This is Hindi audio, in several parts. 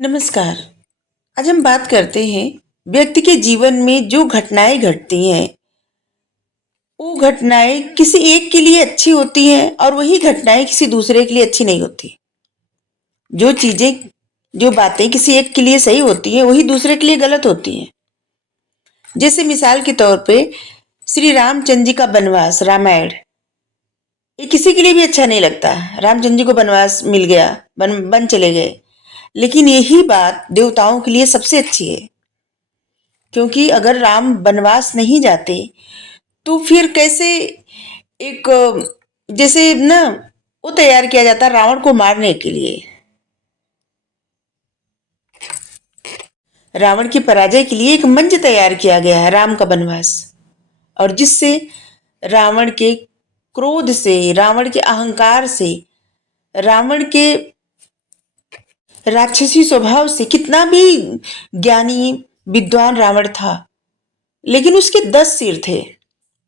नमस्कार। आज हम बात करते हैं व्यक्ति के जीवन में जो घटनाएं घटती हैं। वो घटनाएं किसी एक के लिए अच्छी होती हैं और वही घटनाएं किसी दूसरे के लिए अच्छी नहीं होती। जो चीजें जो बातें किसी एक के लिए सही होती हैं वही दूसरे के लिए गलत होती हैं। जैसे मिसाल के तौर पे श्री रामचंद्र जी का वनवास रामायण, ये किसी के लिए भी अच्छा नहीं लगता। रामचंद्र जी को वनवास मिल गया, वन चले गए, लेकिन यही बात देवताओं के लिए सबसे अच्छी है। क्योंकि अगर राम वनवास नहीं जाते तो फिर कैसे एक जैसे ना वो तैयार किया जाता रावण को मारने के लिए, रावण की पराजय के लिए एक मंच तैयार किया गया है राम का वनवास। और जिससे रावण के क्रोध से, रावण के अहंकार से, रावण के राक्षसी स्वभाव से, कितना भी ज्ञानी विद्वान रावण था लेकिन उसके 10 सिर थे।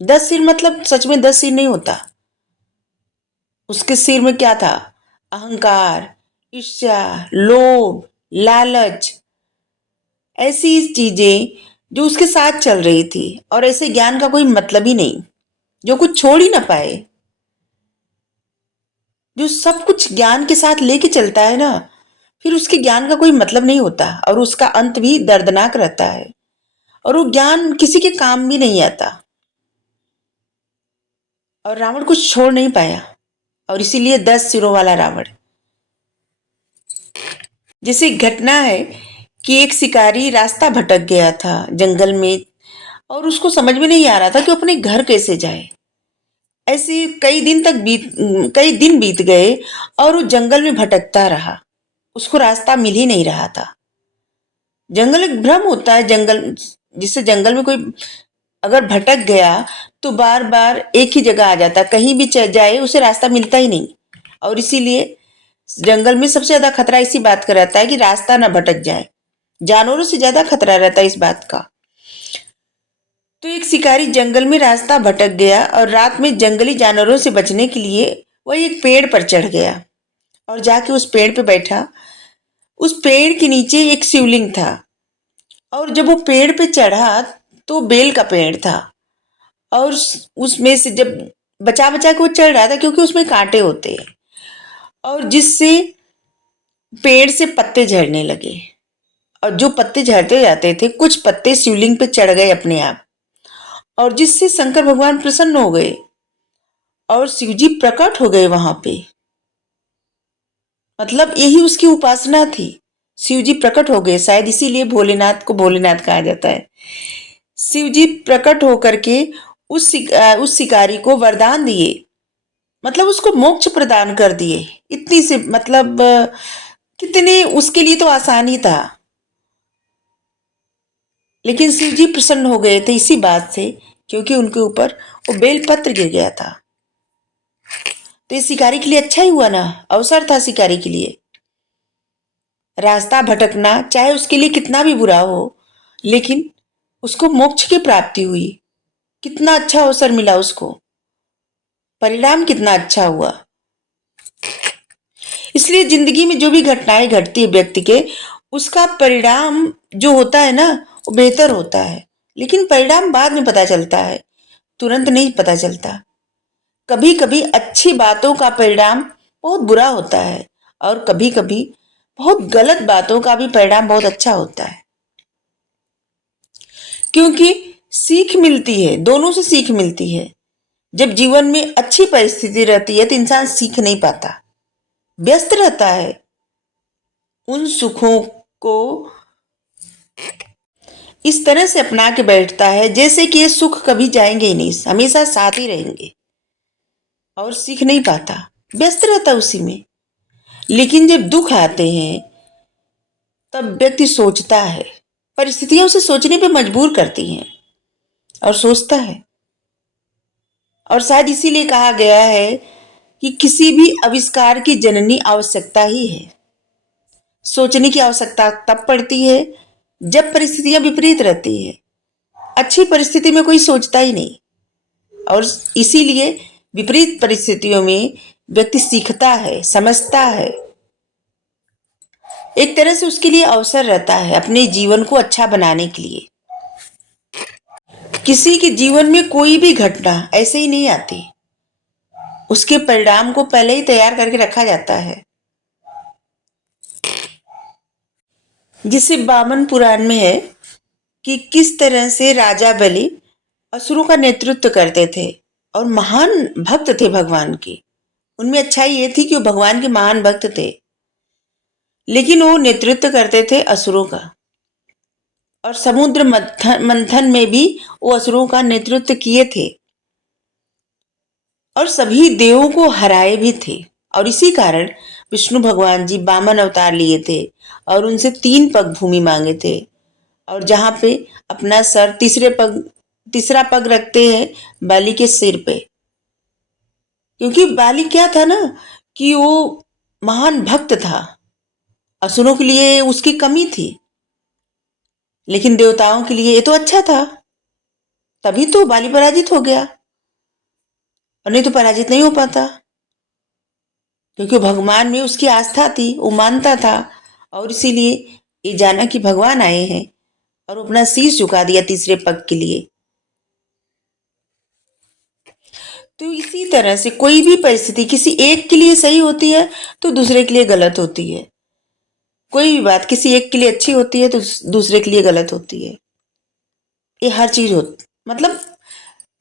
10 सिर मतलब सच में 10 सिर नहीं होता। उसके सिर में क्या था? अहंकार, ईर्ष्या, लोभ, लालच, ऐसी चीजें जो उसके साथ चल रही थी। और ऐसे ज्ञान का कोई मतलब ही नहीं, जो कुछ छोड़ ही ना पाए, जो सब कुछ ज्ञान के साथ लेके चलता है ना, फिर उसके ज्ञान का कोई मतलब नहीं होता और उसका अंत भी दर्दनाक रहता है। और वो ज्ञान किसी के काम भी नहीं आता। और रावण कुछ छोड़ नहीं पाया, और इसीलिए 10 सिरों वाला रावण। जैसे एक घटना है कि एक शिकारी रास्ता भटक गया था जंगल में, और उसको समझ में नहीं आ रहा था कि अपने घर कैसे जाए। ऐसे कई दिन बीत गए और वो जंगल में भटकता रहा। उसको रास्ता मिल ही नहीं रहा था। जंगल एक भ्रम होता है, जंगल जिससे जंगल में कोई अगर भटक गया तो बार बार एक ही जगह आ जाता, कहीं भी जाए उसे रास्ता मिलता ही नहीं। और इसीलिए जंगल में सबसे ज्यादा खतरा इसी बात का रहता है कि रास्ता ना भटक जाए। जानवरों से ज्यादा खतरा रहता है इस बात का। तो एक शिकारी जंगल में रास्ता भटक गया और रात में जंगली जानवरों से बचने के लिए वह एक पेड़ पर चढ़ गया और जाके उस पेड़ पे बैठा। उस पेड़ के नीचे एक शिवलिंग था। और जब वो पेड़ पे चढ़ा तो बेल का पेड़ था। और उसमें से जब बचा बचा के वो चढ़ रहा था, क्योंकि उसमें कांटे होते हैं, और जिससे पेड़ से पत्ते झड़ने लगे। और जो पत्ते झड़ते जाते थे, कुछ पत्ते शिवलिंग पे चढ़ गए अपने आप, और जिससे शंकर भगवान प्रसन्न हो गए और शिव जी प्रकट हो गए वहां पे। मतलब यही उसकी उपासना थी। शिव जी प्रकट हो गए, शायद इसीलिए भोलेनाथ को भोलेनाथ कहा जाता है। शिव जी प्रकट होकर के उस शिकारी को वरदान दिए, मतलब उसको मोक्ष प्रदान कर दिए। इतनी से मतलब कितने उसके लिए तो आसान ही था। लेकिन शिव जी प्रसन्न हो गए थे इसी बात से, क्योंकि उनके ऊपर वो बेलपत्र गिर गया था। तो ये शिकारी के लिए अच्छा ही हुआ ना, अवसर था शिकारी के लिए। रास्ता भटकना चाहे उसके लिए कितना भी बुरा हो, लेकिन उसको मोक्ष की प्राप्ति हुई। कितना अच्छा अवसर मिला उसको, परिणाम कितना अच्छा हुआ। इसलिए जिंदगी में जो भी घटनाएं घटती है व्यक्ति के, उसका परिणाम जो होता है ना, वो बेहतर होता है। लेकिन परिणाम बाद में पता चलता है, तुरंत नहीं पता चलता। कभी कभी अच्छी बातों का परिणाम बहुत बुरा होता है, और कभी कभी बहुत गलत बातों का भी परिणाम बहुत अच्छा होता है। क्योंकि सीख मिलती है, दोनों से सीख मिलती है। जब जीवन में अच्छी परिस्थिति रहती है तो इंसान सीख नहीं पाता, व्यस्त रहता है उन सुखों को, इस तरह से अपना के बैठता है जैसे कि ये सुख कभी जाएंगे ही नहीं, हमेशा साथ ही रहेंगे, और सीख नहीं पाता, व्यस्त रहता उसी में। लेकिन जब दुख आते हैं तब व्यक्ति सोचता है, परिस्थितियों से सोचने पे मजबूर करती हैं, और सोचता है। और शायद इसीलिए कहा गया है कि किसी भी आविष्कार की जननी आवश्यकता ही है। सोचने की आवश्यकता तब पड़ती है जब परिस्थितियां विपरीत रहती है। अच्छी परिस्थिति में कोई सोचता ही नहीं, और इसीलिए विपरीत परिस्थितियों में व्यक्ति सीखता है, समझता है। एक तरह से उसके लिए अवसर रहता है अपने जीवन को अच्छा बनाने के लिए। किसी के जीवन में कोई भी घटना ऐसे ही नहीं आती, उसके परिणाम को पहले ही तैयार करके रखा जाता है। जिसे वामन पुराण में है कि किस तरह से राजा बलि असुरों का नेतृत्व करते थे और महान भक्त थे भगवान के। उनमें अच्छाई ये थी कि वो भगवान के महान भक्त थे, लेकिन वो नेतृत्व करते थे असुरों का। और समुद्र मंथन में भी वो असुरों का नेतृत्व किए थे और सभी देवों को हराए भी थे। और इसी कारण विष्णु भगवान जी वामन अवतार लिए थे और उनसे 3 पग भूमि मांगे थे। और जहां पे अपना सर तीसरा पग रखते हैं बाली के सिर पे, क्योंकि बाली क्या था ना कि वो महान भक्त था। असुरों के लिए उसकी कमी थी, लेकिन देवताओं के लिए ये तो अच्छा था। तभी तो बाली पराजित हो गया, और नहीं तो पराजित नहीं हो पाता, क्योंकि भगवान में उसकी आस्था थी, वो मानता था। और इसीलिए ये जाना कि भगवान आए हैं और वो अपना शीश झुका दिया तीसरे पग के लिए। तो इसी तरह से कोई भी परिस्थिति किसी एक के लिए सही होती है तो दूसरे के लिए गलत होती है। कोई भी बात किसी एक के लिए अच्छी होती है तो दूसरे के लिए गलत होती है। ये हर चीज हो, मतलब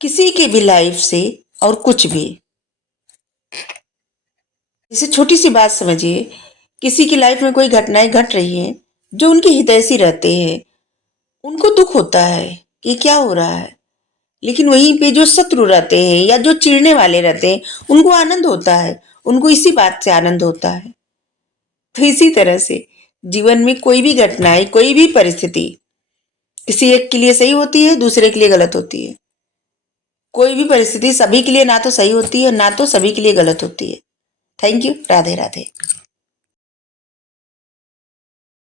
किसी के भी लाइफ से। और कुछ भी, जैसे छोटी सी बात समझिए, किसी की लाइफ में कोई घटनाएं घट रही हैं जो उनके हितैषी रहते हैं, उनको दुख होता है कि क्या हो रहा है। लेकिन वहीं पे जो शत्रु रहते हैं या जो चिढ़ने वाले रहते हैं, उनको आनंद होता है, उनको इसी बात से आनंद होता है। तो इसी तरह से जीवन में कोई भी घटनाएं, कोई भी परिस्थिति किसी एक के लिए सही होती है, दूसरे के लिए गलत होती है। कोई भी परिस्थिति सभी के लिए ना तो सही होती है, ना तो सभी के लिए गलत होती है। Thank you. राधे राधे।